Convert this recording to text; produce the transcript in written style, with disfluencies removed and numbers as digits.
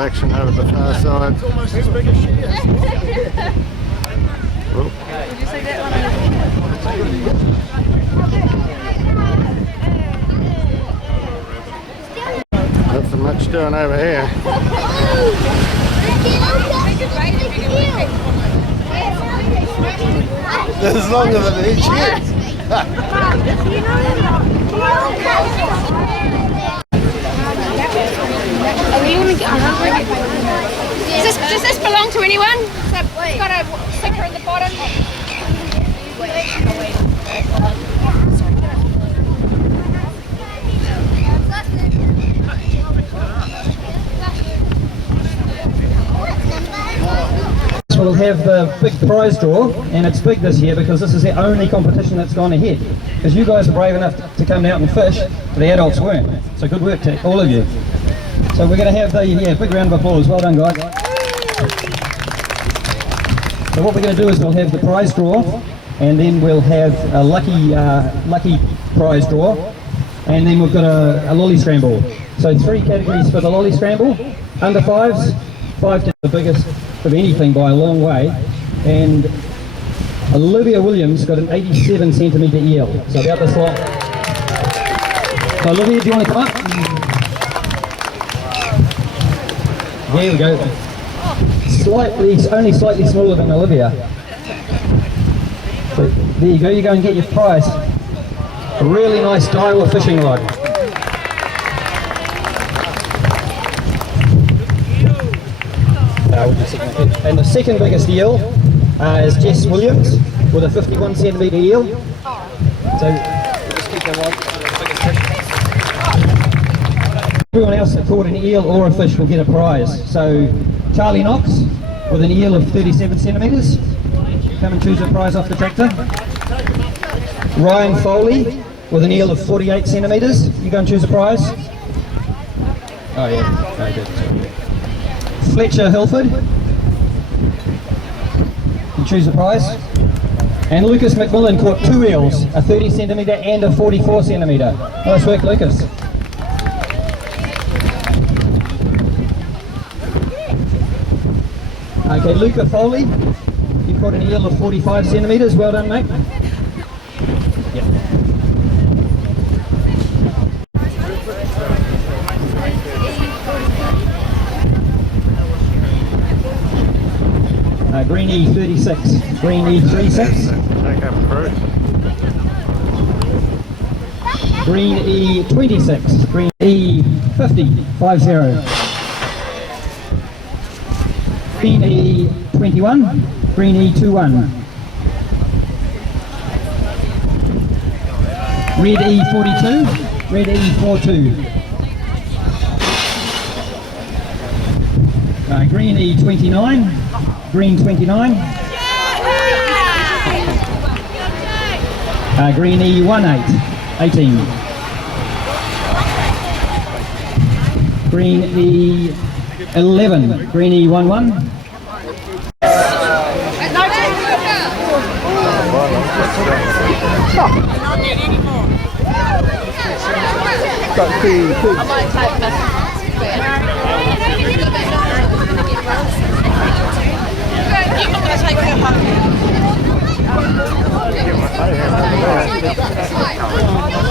action over the far side. It's almost as big as she is. Oh. Did you see that one? Nothing much doing over here. There's longer than each year. Does this belong to anyone? So it's got a sticker at the bottom. We'll have the big prize draw, and it's big this year because this is the only competition that's gone ahead. Because you guys are brave enough to come out and fish, but the adults weren't. So good work to all of you. So we're going to have the big round of applause. Well done, guys. So what we're going to do is we'll have the prize draw, and then we'll have a lucky prize draw, and then we've got a lolly scramble. So 3 categories for the lolly scramble: under 5s, 5 to the biggest of anything by a long way, and Olivia Williams got an 87 centimetre eel, so about this long. So Olivia, do you want to come up? There we go. Only slightly smaller than Olivia. So there you go, you go and get your prize. A really nice Daiwa fishing rod. And the second biggest eel is Jess Williams with a 51 centimetre eel. So everyone else that caught an eel or a fish will get a prize. So Charlie Knox with an eel of 37 centimetres. Come and choose a prize off the tractor. Ryan Foley with an eel of 48 centimetres. You go and choose a prize. Oh yeah, very good. Fletcher Hilford, you choose a prize. And Lucas McMillan caught 2 eels, a 30 centimetre and a 44 centimetre. Nice work, Lucas. Okay, Luca Foley, you caught an eel of 45 centimetres. Well done, mate. Yep. Green E 36, Green E 36. Take up fruit. Green E 26, Green E 50, 50. Green E 21, Green E 21. Red E 42, Red E 42. Green E 29, Green 29. Green E 18. Green E 11, Green E 11. You're not going to take her home.